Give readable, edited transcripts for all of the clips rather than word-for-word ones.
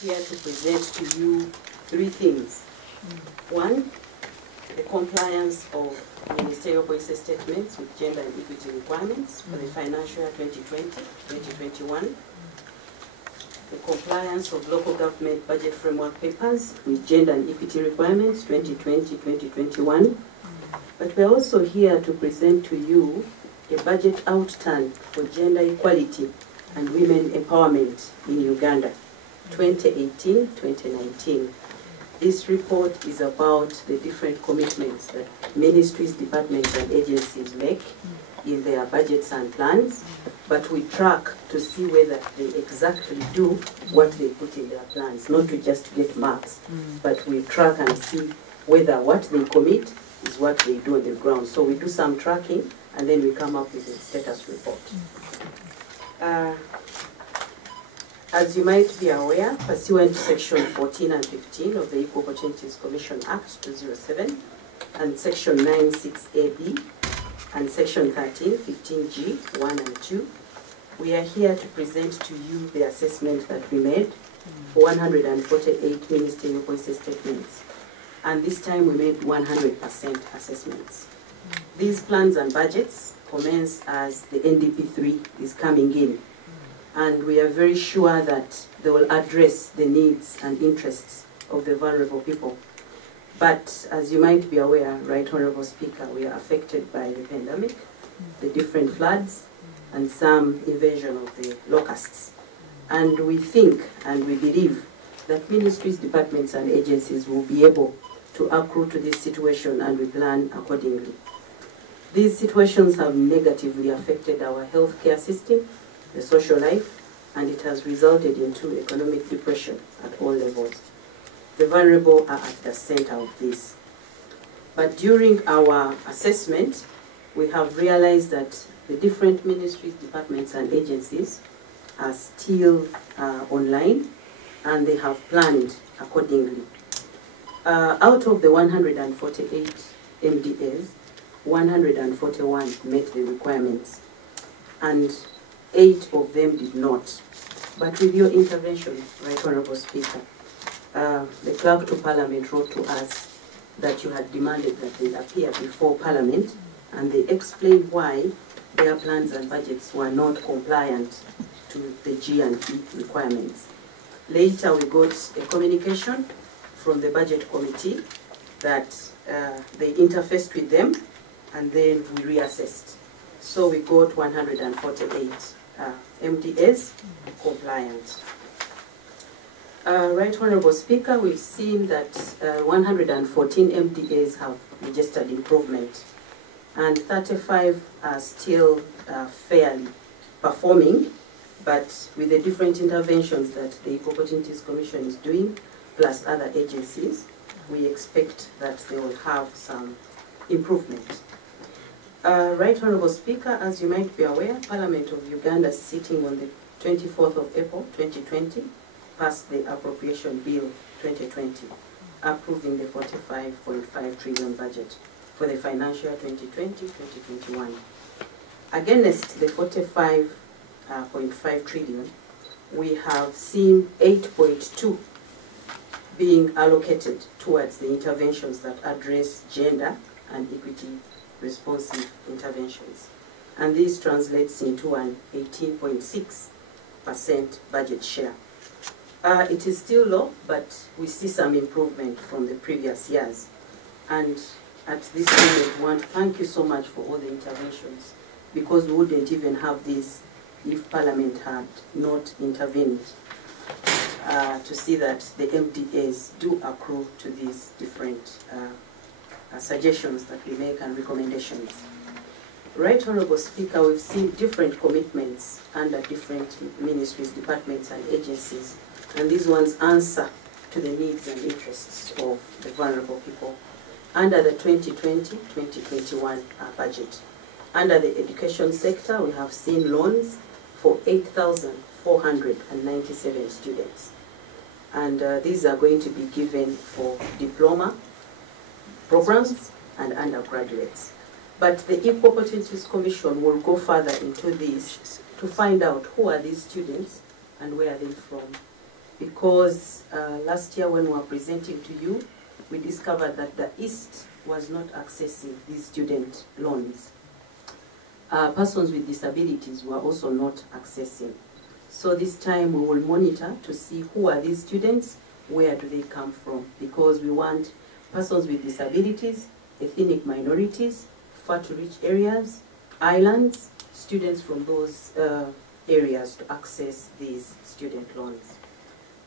here to present to you three things. One, the compliance of ministerial policy statements with gender and equity requirements for the financial year 2020-2021. The compliance of local government budget framework papers with gender and equity requirements 2020-2021. But we're also here to present to you a budget outturn for gender equality and women empowerment in Uganda 2018-2019. This report is about the different commitments that ministries, departments and agencies make in their budgets and plans, but we track to see whether they exactly do what they put in their plans, not to just get marks, but we track and see whether what they commit is what they do on the ground. So we do some tracking and then we come up with a status report. As you might be aware, pursuant to Section 14 and 15 of the Equal Opportunities Commission Act 2007 and Section 96AB and Section 13, 15G, 1 and 2, we are here to present to you the assessment that we made for 148 ministerial policy statements. And this time we made 100% assessments. These plans and budgets commence as the NDP3 is coming in. And we are very sure that they will address the needs and interests of the vulnerable people. But as you might be aware, Right Honourable Speaker, we are affected by the pandemic, the different floods, and some invasion of the locusts. And we think and we believe that ministries, departments and agencies will be able to accrue to this situation and we plan accordingly. These situations have negatively affected our healthcare system, the social life, and it has resulted into economic depression at all levels. The vulnerable are at the center of this. But during our assessment, we have realized that the different ministries, departments and agencies are still online and they have planned accordingly. Out of the 148 MDAs, 141 met the requirements and 8 of them did not. But with your intervention, Right Honourable Speaker, the Clerk to Parliament wrote to us that you had demanded that they appear before Parliament and they explained why their plans and budgets were not compliant to the G&E requirements. Later we got a communication from the Budget Committee that they interfaced with them and then we reassessed. So we got 148 MDAs compliant. Right Honourable Speaker, we've seen that 114 MDAs have registered improvement and 35 are still fairly performing, but with the different interventions that the Equal Opportunities Commission is doing, plus other agencies, we expect that they will have some improvement. Right Honourable Speaker, as you might be aware, Parliament of Uganda sitting on the 24th of April 2020 passed the Appropriation Bill 2020, approving the 45.5 trillion budget for the financial year 2020-2021. Against the 45.5 trillion, we have seen 8.2 being allocated towards the interventions that address gender and equity responsive interventions. And this translates into an 18.6% budget share. It is still low, but we see some improvement from the previous years. And at this moment, we want to thank you so much for all the interventions, because we wouldn't even have this if Parliament had not intervened to see that the MDAs do accrue to these different suggestions that we make and recommendations. Right Honourable Speaker, we've seen different commitments under different ministries, departments and agencies, and these ones answer to the needs and interests of the vulnerable people. Under the 2020-2021 budget. Under the education sector, we have seen loans for 8,497 students. And these are going to be given for diploma programs and undergraduates. But the Equal Opportunities Commission will go further into this to find out who are these students and where are they from. because last year when we were presenting to you, we discovered that the East was not accessing these student loans. Persons with disabilities were also not accessing. So this time we will monitor to see who are these students, where do they come from, because we want persons with disabilities, ethnic minorities, far-to-reach areas, islands, students from those areas to access these student loans.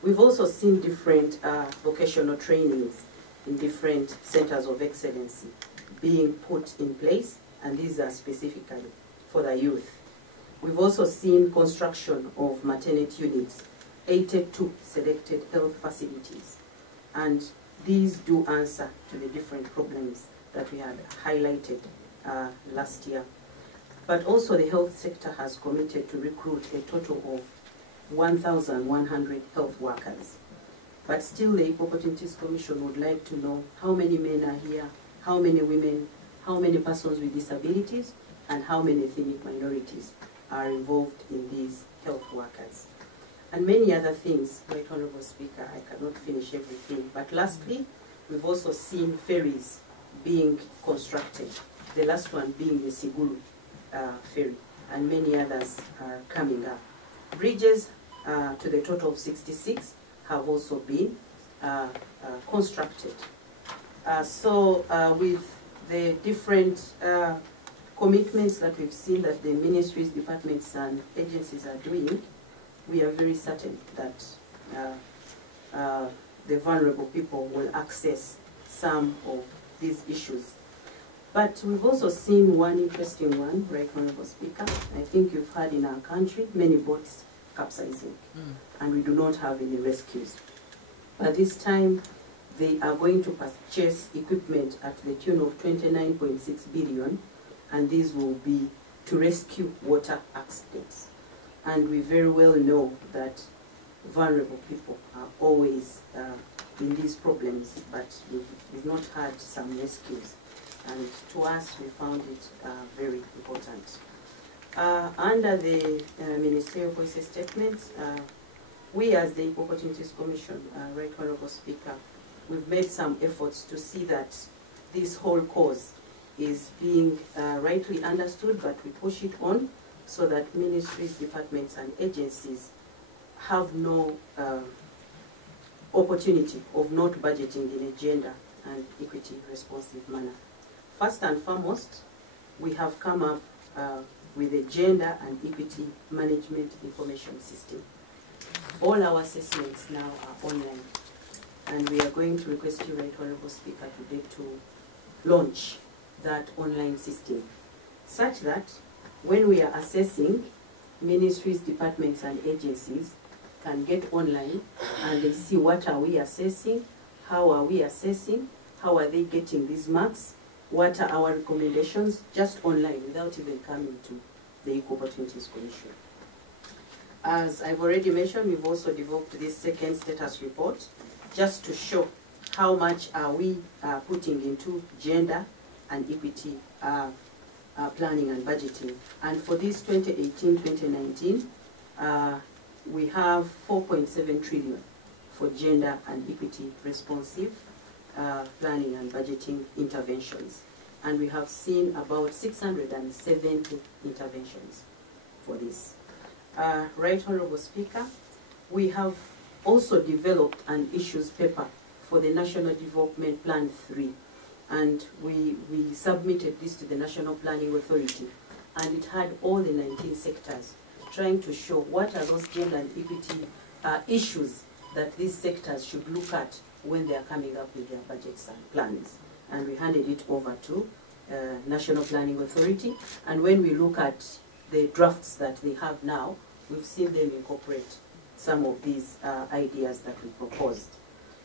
We've also seen different vocational trainings in different centers of excellency being put in place, and these are specifically for the youth. We've also seen construction of maternity units, 82 selected health facilities, and these do answer to the different problems that we had highlighted last year. But also the health sector has committed to recruit a total of 1,100 health workers. But still the Equal Opportunities Commission would like to know how many men are here, how many women, how many persons with disabilities, and how many ethnic minorities are involved in these health workers. And many other things, Right Honourable Speaker, I cannot finish everything. But lastly, we've also seen ferries being constructed, the last one being the Sigulu ferry, and many others are coming up. Bridges to the total of 66 have also been constructed. With the different commitments that we've seen that the ministries, departments and agencies are doing, we are very certain that the vulnerable people will access some of these issues. But we've also seen one interesting one, Right Honourable Speaker. I think you've heard in our country many boats capsizing, and we do not have any rescues. But this time, they are going to purchase equipment at the tune of 29.6 billion, and these will be to rescue water accidents. And we very well know that vulnerable people are always in these problems, but we've not had some rescues. And to us, we found it very important. Under the ministerial policy statements, we as the Equal Opportunities Commission, Right Honourable Speaker, we've made some efforts to see that this whole cause is being rightly understood, but we push it on so that ministries, departments and agencies have no opportunity of not budgeting in a gender and equity responsive manner. First and foremost, we have come up with a gender and equity management information system. All our assessments now are online, and we are going to request you, Right Honourable Speaker, today to launch that online system, such that when we are assessing, ministries, departments and agencies can get online and they see what are we assessing, how are we assessing, how are they getting these marks, what are our recommendations, just online without even coming to the Equal Opportunities Commission. As I've already mentioned, we've also developed this second status report just to show how much are we putting into gender and equity planning and budgeting. And for this 2018-2019, we have 4.7 trillion for gender and equity responsive planning and budgeting interventions. And we have seen about 670 interventions for this. Right Honourable Speaker, we have also developed an issues paper for the National Development Plan 3. And we submitted this to the National Planning Authority, and it had all the 19 sectors trying to show what are those gender and equity issues that these sectors should look at when they are coming up with their budgets and plans. And we handed it over to National Planning Authority, and when we look at the drafts that they have now, we've seen them incorporate some of these ideas that we proposed.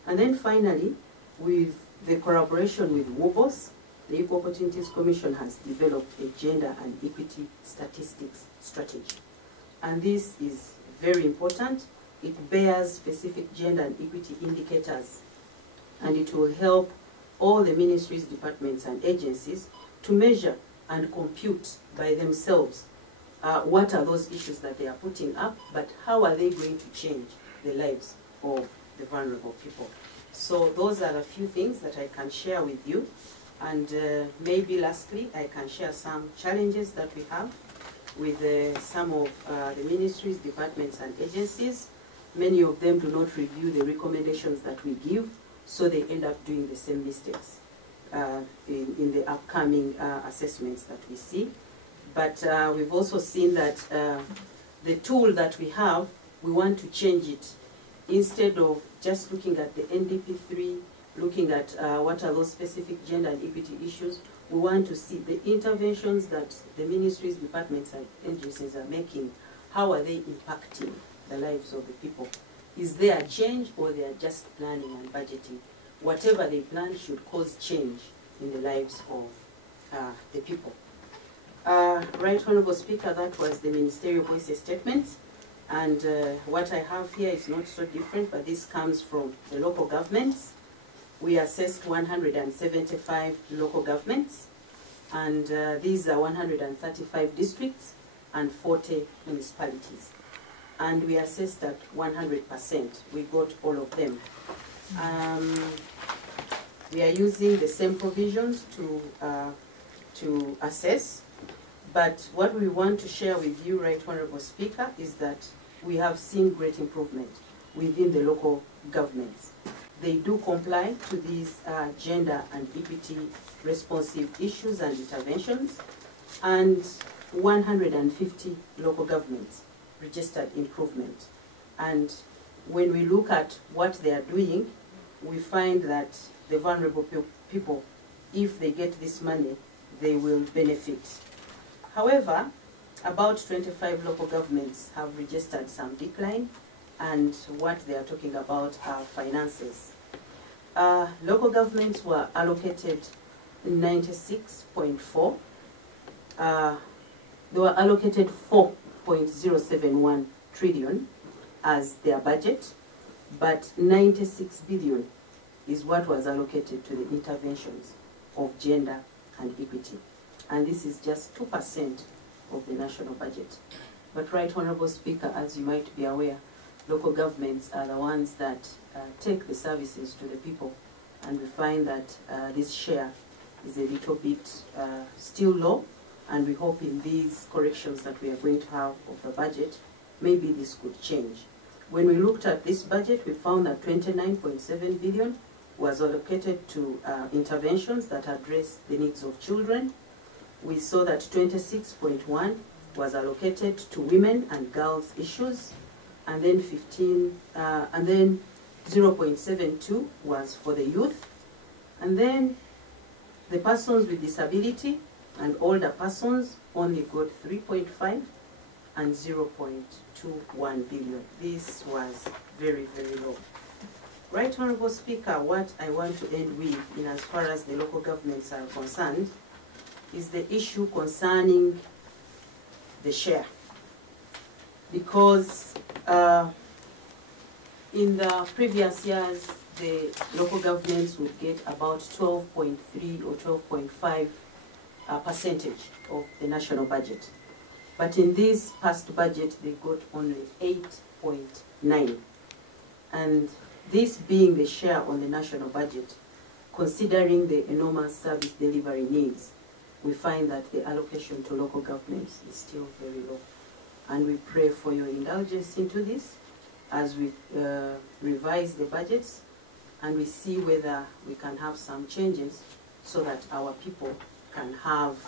And then finally, with the collaboration with WOBOS, the Equal Opportunities Commission has developed a gender and equity statistics strategy. And this is very important. It bears specific gender and equity indicators, and it will help all the ministries, departments and agencies to measure and compute by themselves what are those issues that they are putting up, but how are they going to change the lives of the vulnerable people. So those are a few things that I can share with you. And maybe lastly, I can share some challenges that we have with some of the ministries, departments, and agencies. Many of them do not review the recommendations that we give, so they end up doing the same mistakes in the upcoming assessments that we see. But we've also seen that the tool that we have, we want to change it. Instead of just looking at the NDP3, looking at what are those specific gender and equity issues, we want to see the interventions that the ministries, departments, and agencies are making. How are they impacting the lives of the people? Is there a change, or they are just planning and budgeting? Whatever they plan should cause change in the lives of the people. Right Honourable Speaker, that was the Ministerial Voices statement. And what I have here is not so different, but this comes from the local governments. We assessed 175 local governments, and these are 135 districts and 40 municipalities. And we assessed at 100%. We got all of them. We are using the same provisions to assess, but what we want to share with you, Right Honourable Speaker, is that we have seen great improvement within the local governments. They do comply to these gender and equity responsive issues and interventions, and 150 local governments registered improvement. And when we look at what they are doing, we find that the vulnerable people, if they get this money, they will benefit. However, about 25 local governments have registered some decline, and what they are talking about are finances. Local governments were allocated 96.4. They were allocated 4.071 trillion as their budget, but 96 billion is what was allocated to the interventions of gender and equity. And this is just 2% of the national budget. But Right Honourable Speaker, as you might be aware, local governments are the ones that take the services to the people, and we find that this share is a little bit still low, and we hope in these corrections that we are going to have of the budget, maybe this could change. When we looked at this budget, we found that 29.7 billion was allocated to interventions that address the needs of children. We saw that 26.1 was allocated to women and girls issues, and then 0.72 was for the youth, and then the persons with disability and older persons only got 3.5 and 0.21 billion. This was very, very low. Right Honourable Speaker, what I want to end with, in as far as the local governments are concerned, is the issue concerning the share. Because in the previous years, the local governments would get about 12.3 or 12.5 percentage of the national budget. But in this past budget, they got only 8.9. And this being the share on the national budget, considering the enormous service delivery needs, we find that the allocation to local governments is still very low. And we pray for your indulgence into this as we revise the budgets, and we see whether we can have some changes so that our people can have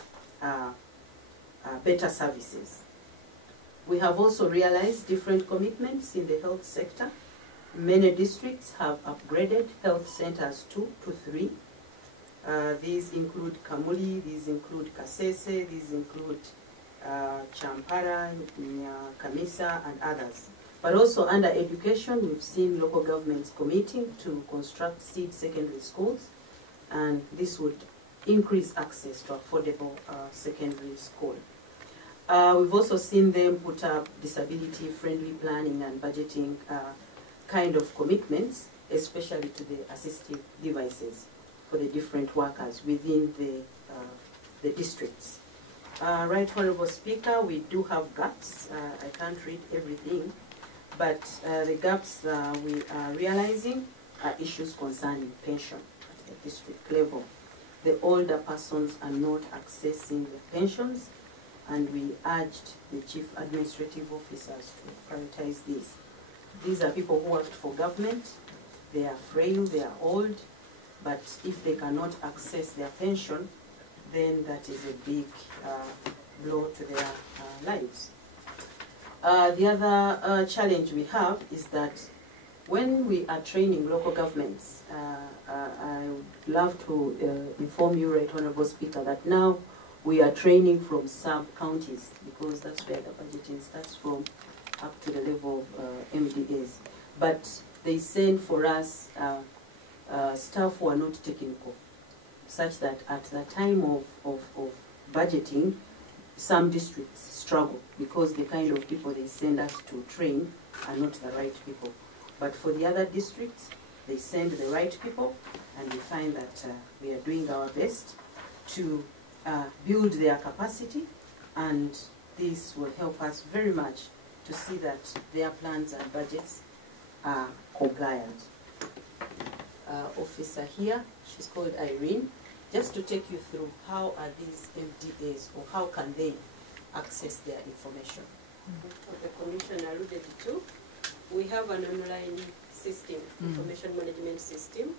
better services. We have also realized different commitments in the health sector. Many districts have upgraded health centers 2 to 3. These include Kamuli, these include Kasese, these include Champara, Kamisa, and others. But also under education, we've seen local governments committing to construct seed secondary schools, and this would increase access to affordable secondary school. We've also seen them put up disability-friendly planning and budgeting kind of commitments, especially to the assistive devices for the different workers within the districts. Right Honourable Speaker, we do have gaps. I can't read everything, But the gaps we are realizing are issues concerning pension at the district level. The older persons are not accessing their pensions, and we urged the chief administrative officers to prioritize this. These are people who worked for government. They are frail, they are old, but if they cannot access their pension, then that is a big blow to their lives. The other challenge we have is that when we are training local governments, I would love to inform you, Right Honourable Speaker, that now we are training from sub-counties, because that's where the budgeting starts from, up to the level of MDAs. But they send for us staff who are not technical, such that at the time of budgeting, some districts struggle because the kind of people they send us to train are not the right people. But for the other districts, they send the right people, and we find that we are doing our best to build their capacity, and this will help us very much to see that their plans and budgets are compliant. Officer here, she's called Irene, just to take you through how are these MDAs, or how can they access their information. The Commission alluded to, we have an online system, information management system,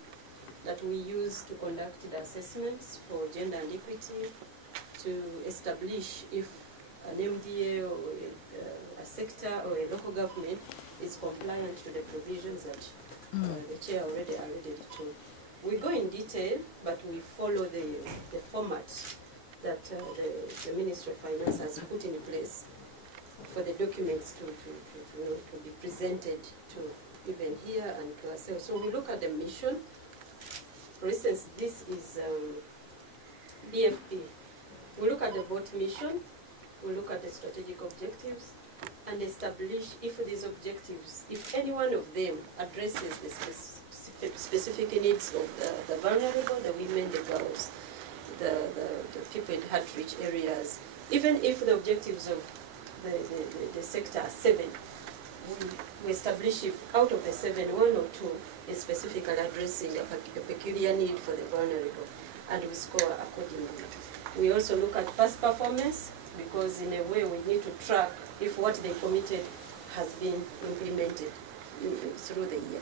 that we use to conduct the assessments for gender and equity, to establish if an MDA or a sector or a local government is compliant to the provisions that the chair already alluded to. We go in detail, but we follow the format that the Ministry of Finance has put in place for the documents to be presented to even here and to ourselves. So we look at the mission. For instance, this is BFP. We look at the vote mission, we look at the strategic objectives, and establish if these objectives, if any one of them addresses the specific needs of the vulnerable, the women, the girls, the people in hard-to-reach areas. Even if the objectives of the sector are 7, we establish if out of the 7, 1 or 2 is specifically addressing a peculiar need for the vulnerable, and we score accordingly. We also look at past performance, because in a way we need to track if what they committed has been implemented through the year.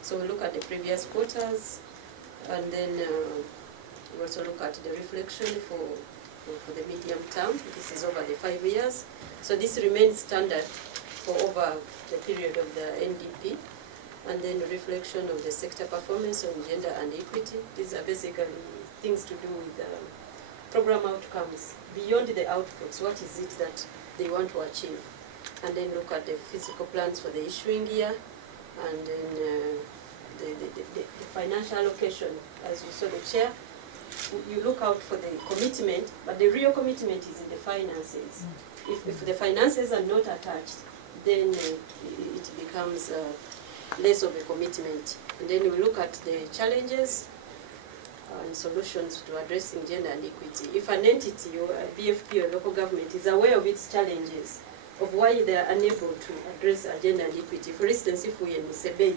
So we look at the previous quarters, and then we also look at the reflection for the medium term. This is over the 5 years. So this remains standard for over the period of the NDP. And then reflection of the sector performance on gender and equity. These are basically things to do with program outcomes. Beyond the outputs, what is it that they want to achieve? And then look at the physical plans for the issuing year, and then the financial allocation. As you saw the chair, you look out for the commitment, but the real commitment is in the finances. If the finances are not attached, then it becomes less of a commitment. And then we look at the challenges and solutions to addressing gender and equity. If an entity or a BFP or local government is aware of its challenges, of why they are unable to address gender and equity, for instance, if we're in Sebei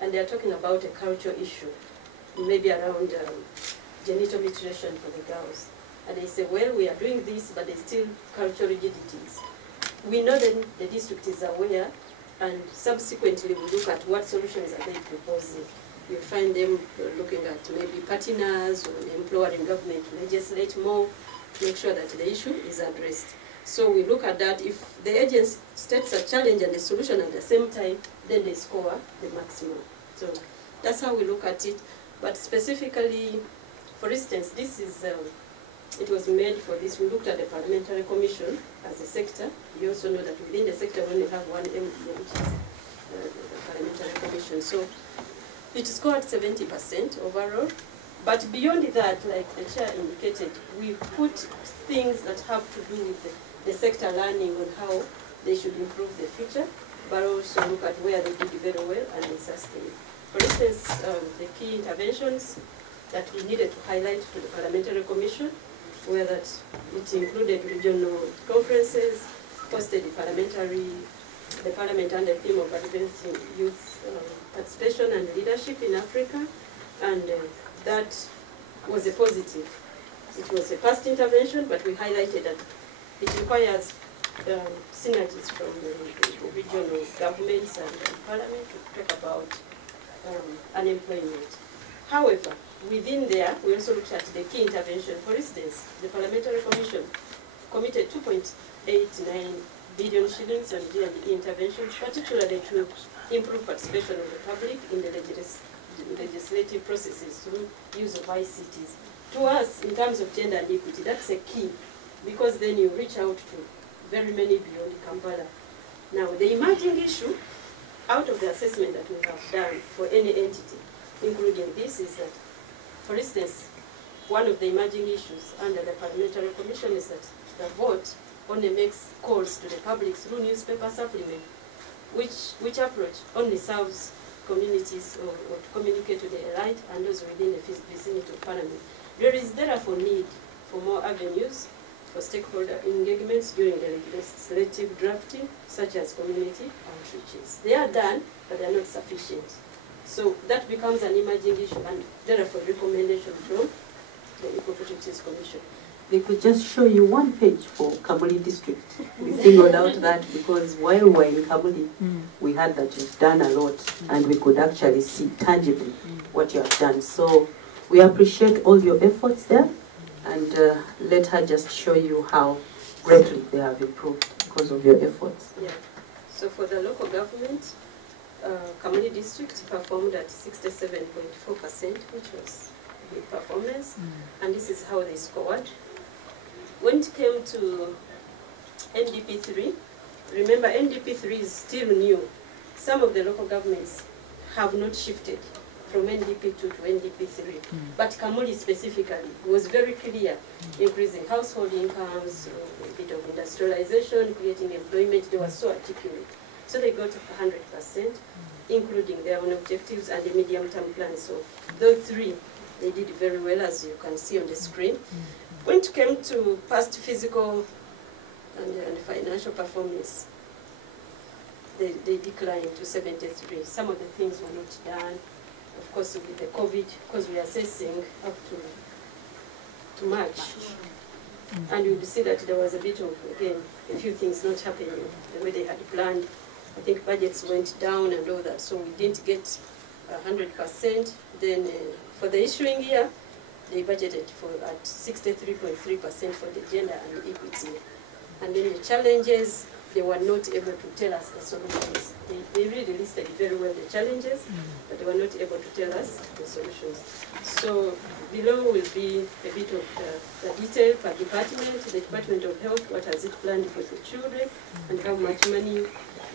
and they are talking about a cultural issue, maybe around genital mutilation for the girls, and they say, well, we are doing this, but there's still cultural rigidities. We know then the district is aware, and subsequently we look at what solutions are they proposing. You find them looking at maybe partners or employing government to legislate more, to make sure that the issue is addressed. So we look at that. If the agency states a challenge and the solution at the same time, then they score the maximum. So that's how we look at it. But specifically, for instance, this is, it was made for this. We looked at the Parliamentary Commission as a sector. You also know that within the sector we only have one MDA, which is the Parliamentary Commission. So it scored 70% overall. But beyond that, like the chair indicated, we put things that have to do with the sector learning on how they should improve the future, but also look at where they did very well and they sustain. For instance, the key interventions that we needed to highlight to the Parliamentary Commission were that it included regional conferences, hosted parliamentary the Parliament under the theme of advancing youth participation and leadership in Africa, and that was a positive. It was a past intervention, but we highlighted that it requires synergies from the regional governments and Parliament to talk about unemployment. However, within there, we also looked at the key intervention. For instance, the Parliamentary Commission committed 2.89 billion shillings on D&E interventions, particularly to improve participation of the public in the legislative processes through use of ICTs. To us, in terms of gender and equity, that's a key, because then you reach out to very many beyond Kampala. Now, the emerging issue out of the assessment that we have done for any entity, including this, is that, for instance, one of the emerging issues under the Parliamentary Commission is that the vote only makes calls to the public through newspaper supplement, which approach only serves communities or to communicate to the elite and those within the vicinity of Parliament. There is therefore need for more avenues for stakeholder engagements during the legislative drafting, such as community outreaches. They are done, but they are not sufficient. So that becomes an emerging issue, and therefore recommendation from the Equal Opportunities Commission. They could just show you one page for Kabuli district. We singled out that because while we were in Kabuli, we had that you've done a lot, and we could actually see tangibly what you have done. So we appreciate all your efforts there, and let her just show you how greatly they have improved because of your efforts. Yeah. So for the local government, Kabuli district performed at 67.4%, which was a good performance, and this is how they scored. When it came to NDP3, remember NDP3 is still new. Some of the local governments have not shifted from NDP2 to NDP3. But Kamuli specifically was very clear, increasing household incomes, a bit of industrialization, creating employment. They were so articulate. So they got 100%, including their own objectives and the medium-term plan. So those three, they did very well, as you can see on the screen. When it came to past physical and financial performance, they declined to 73. Some of the things were not done. Of course, with the COVID, because we are assessing up to March. And you will see that there was a bit of, again, a few things not happening the way they had planned. I think budgets went down and all that, so we didn't get 100%. Then for the issuing year, they budgeted for at 63.3% for the gender and equity. And then the challenges, they were not able to tell us the solutions. They really listed very well the challenges, but they were not able to tell us the solutions. So below will be a bit of the detail per department. The Department of Health, what has it planned for the children, and how much money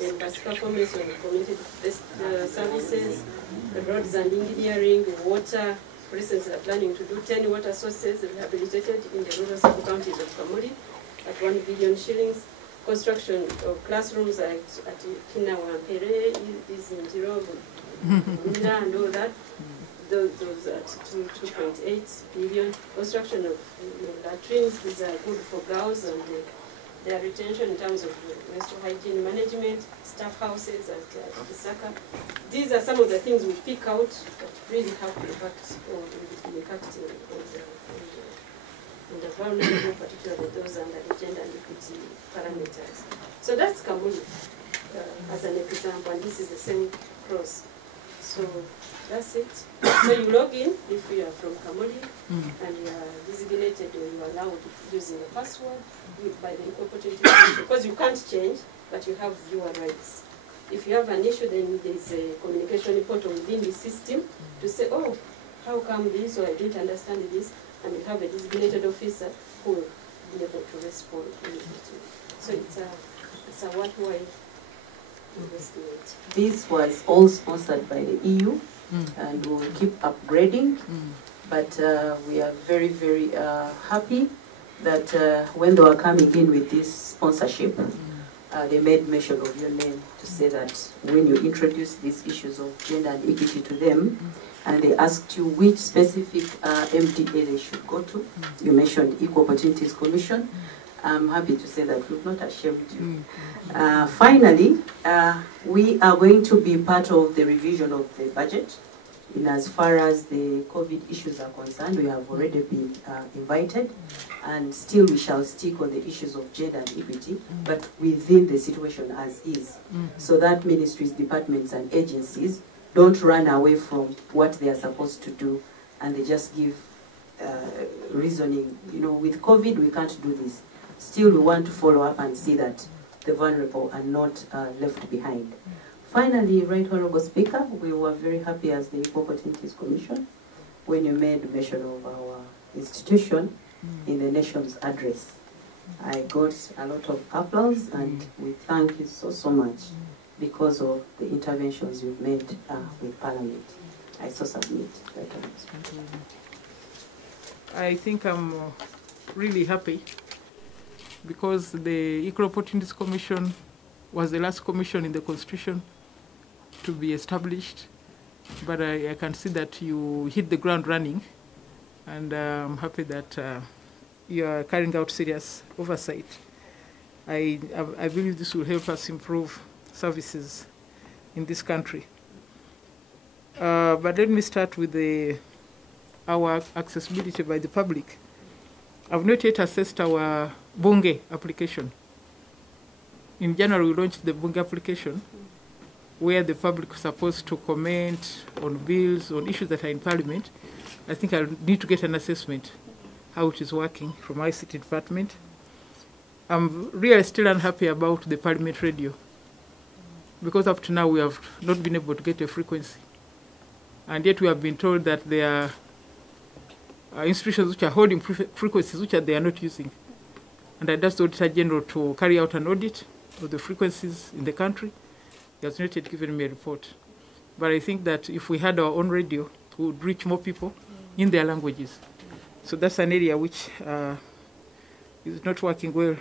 in past performance on community-based services, the roads and engineering, water. For instance, they are planning to do 10 water sources rehabilitated in the rural sub-counties of Kamuli at 1 billion shillings. Construction of classrooms at Kinawa and Pere is in Jirobu, and all that. Those at 2.8 billion. Construction of latrines, these are good for girls and their retention in terms of menstrual hygiene management, staff houses at Isaka. These are some of the things we pick out that really have impact on the vulnerable, particularly those under the gender and equity parameters. So that's Kamuli as an example, and this is the same cross. So that's it. So you log in if you are from Kamuli and you are designated or you are allowed using a password by the Equal Opportunity Commission, because you can't change, but you have your rights. If you have an issue, then there's a communication portal within the system to say, oh, how come this, or I didn't understand this, and you have a designated officer who will be able to respond immediately. So it's a worthwhile investment. This was all sponsored by the EU, and we'll keep upgrading. But we are very, very happy that when they were coming in with this sponsorship, they made mention of your name to say that when you introduce these issues of gender and equity to them, and they asked you which specific MTA they should go to. You mentioned Equal Opportunities Commission, I'm happy to say that we've not ashamed you. Finally, we are going to be part of the revision of the budget. In as far as the COVID issues are concerned, we have already been invited, and still we shall stick on the issues of gender and equity, but within the situation as is, so that ministries, departments, and agencies don't run away from what they are supposed to do, and they just give reasoning. You know, with COVID, we can't do this. Still, we want to follow up and see that the vulnerable are not left behind. Finally, Right Honourable Speaker, we were very happy as the Equal Opportunities Commission when you made mention of our institution in the nation's address. I got a lot of applause, and we thank you so much because of the interventions you've made with Parliament. I so submit. I think I'm really happy because the Equal Opportunities Commission was the last commission in the Constitution to be established, but I can see that you hit the ground running, and I'm happy that you are carrying out serious oversight. I believe this will help us improve services in this country. But let me start with our accessibility by the public. I've not yet assessed our Bunge application. In January, we launched the Bunge application, where the public is supposed to comment on bills, on issues that are in Parliament. I think I'll need to get an assessment how it is working from ICT department. I'm really still unhappy about the Parliament radio, because up to now we have not been able to get a frequency. And yet we have been told that there are institutions which are holding frequencies which they are not using. And I asked the Auditor General to carry out an audit of the frequencies in the country. He has not yet given me a report. But I think that if we had our own radio, we would reach more people in their languages. So that's an area which is not working well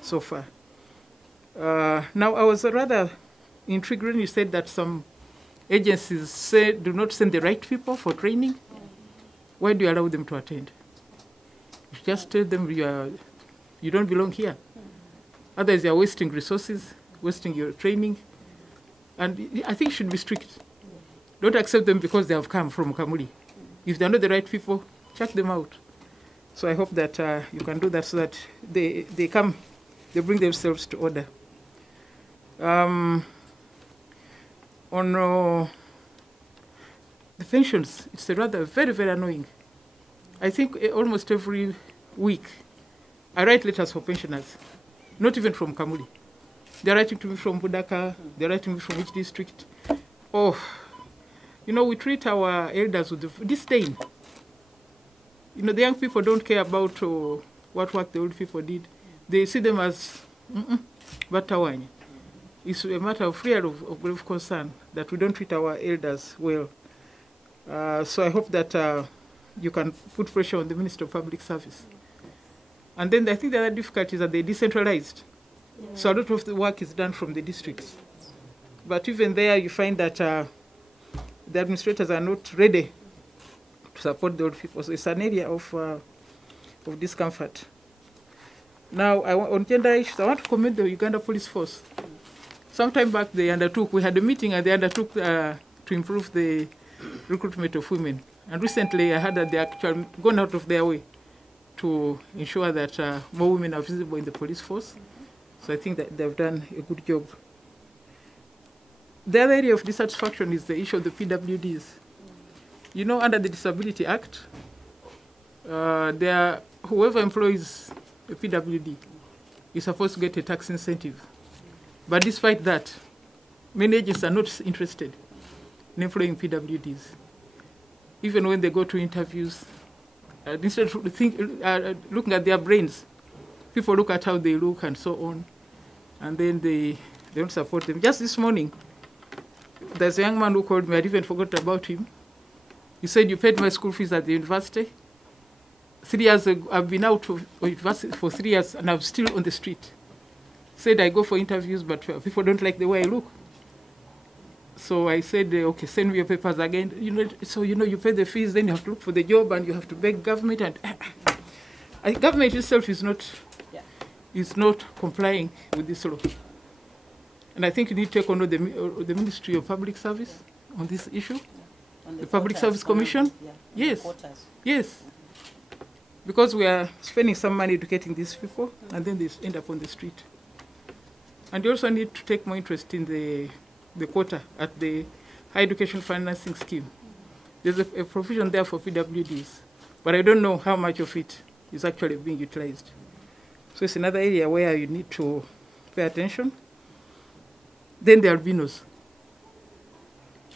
so far. Now, I was rather intrigued when you said that some agencies do not send the right people for training. Why do you allow them to attend? You just tell them you don't belong here. Otherwise, you're wasting resources, wasting your training. And I think it should be strict. Don't accept them because they have come from Kamuli. If they're not the right people, check them out. So I hope that you can do that so that they bring themselves to order. On the pensions, it's rather very, very annoying. I think almost every week I write letters for pensioners, not even from Kamuli. They're writing to me from Budaka, they're writing to me from which district. Oh, you know, we treat our elders with disdain. You know, the young people don't care about what work the old people did. They see them as batawanya. It's a matter of fear of grave concern that we don't treat our elders well. So I hope that you can put pressure on the Minister of Public Service. And then I think the other difficulty is that they're decentralized. Yeah. So a lot of the work is done from the districts. But even there, you find that the administrators are not ready to support the old people. So it's an area of discomfort. Now, on gender issues, I want to commend the Uganda Police Force. Sometime back, we had a meeting and they undertook to improve the recruitment of women. And recently, I heard that they actually gone out of their way to ensure that more women are visible in the police force. So I think that they've done a good job. The other area of dissatisfaction is the issue of the PWDs. You know, under the Disability Act, whoever employs a PWD is supposed to get a tax incentive. But despite that, many agents are not interested in employing PWDs. Even when they go to interviews, instead of looking at their brains, people look at how they look and so on, and then they don't support them. Just this morning, there's a young man who called me. I even forgot about him. He said, "You paid my school fees at the university. 3 years ago, I've been out of university for 3 years, and I'm still on the street." Said, "I go for interviews, but people don't like the way I look." So I said, "Okay, send me your papers again." You know, so you pay the fees, then you have to look for the job, and you have to beg government. And government itself is not is not complying with this law. And I think you need to take on the Ministry of Public Service on this issue, the Public Service Commission. Yes, yes. Because we are spending some money educating these people, and then they end up on the street. And you also need to take more interest in the quota at the Higher Education Financing Scheme. There's a provision there for PWDs, but I don't know how much of it is actually being utilized. So it's another area where you need to pay attention. Then the albinos.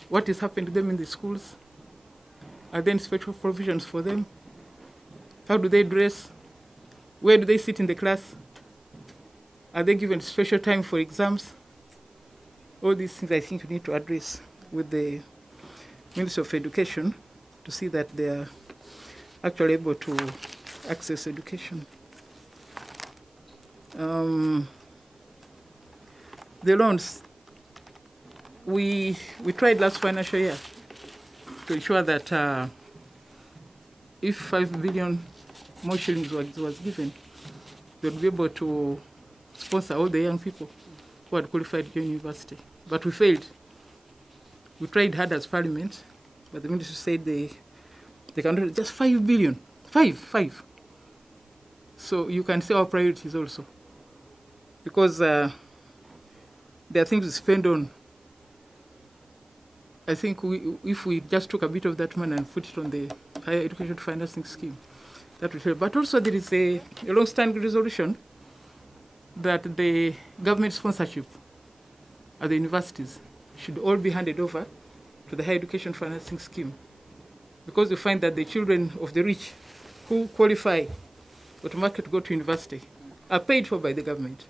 What is happening to them in the schools? Are there special provisions for them? How do they dress? Where do they sit in the class? Are they given special time for exams? All these things I think you need to address with the Ministry of Education to see that they are actually able to access education. The loans, we tried last financial year to ensure that if 5 billion more shillings was given, they would be able to sponsor all the young people who had qualified to join university. But we failed. We tried hard as Parliament, but the ministry said they can do just 5 billion. Five. So you can see our priorities also. Because there are things to spend on. I think if we just took a bit of that money and put it on the Higher Education Financing Scheme, that would help. But also there is a long-standing resolution that the government sponsorship at the universities should all be handed over to the Higher Education Financing Scheme. Because we find that the children of the rich who qualify automatically to go to university are paid for by the government.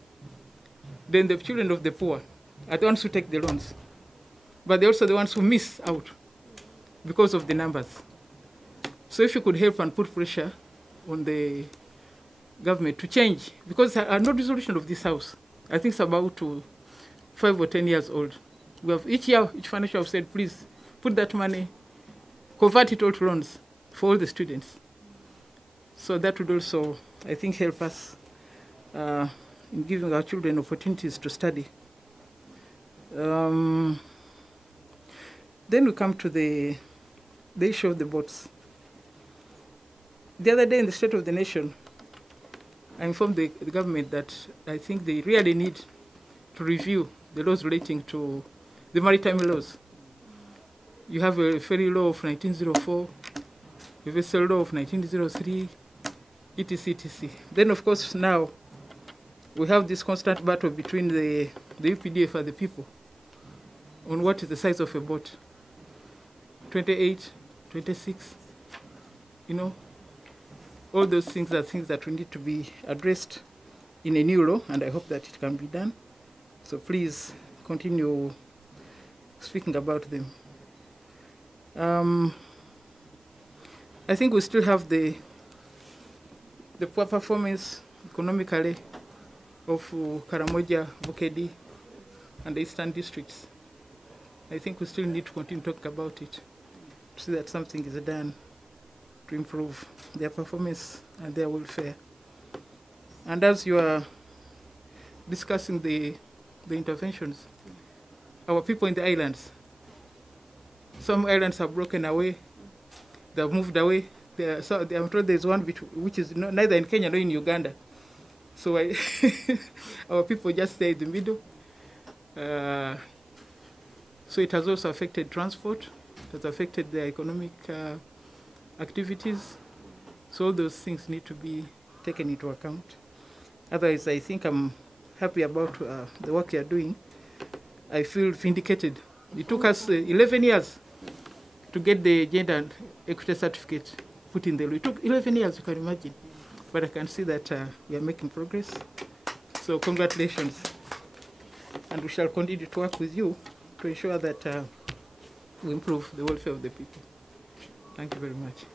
Then the children of the poor are the ones who take the loans. But they're also the ones who miss out because of the numbers. So if you could help and put pressure on the government to change, because there are no resolution of this House. I think it's about 5 or 10 years old. We have each year, each financial have said, please put that money, convert it all to loans for all the students. So that would also, I think, help us in giving our children opportunities to study. Then we come to the issue of the boats. The other day in the State of the Nation, I informed the government that I think they really need to review the laws relating to the maritime laws. You have a ferry law of 1904, a vessel law of 1903, etc., etc. Then, of course, now we have this constant battle between the UPDF and the people on what is the size of a boat. 28, 26, you know. All those things are things that we need to be addressed in a new law, and I hope that it can be done. So please continue speaking about them. I think we still have the poor performance economically of Karamoja, Vukedi, and the Eastern districts. I think we still need to continue talking about it to see that something is done to improve their performance and their welfare. And as you are discussing the interventions, our people in the islands, some islands have broken away, they have moved away. I'm told there's one which is neither in Kenya nor in Uganda. So our people just stay in the middle. So it has also affected transport, it has affected their economic activities. So all those things need to be taken into account. Otherwise, I think I'm happy about the work you're doing. I feel vindicated. It took us 11 years to get the gender and equity certificate put in the law. It took 11 years, you can imagine. But I can see that we are making progress. So congratulations. And we shall continue to work with you to ensure that we improve the welfare of the people. Thank you very much.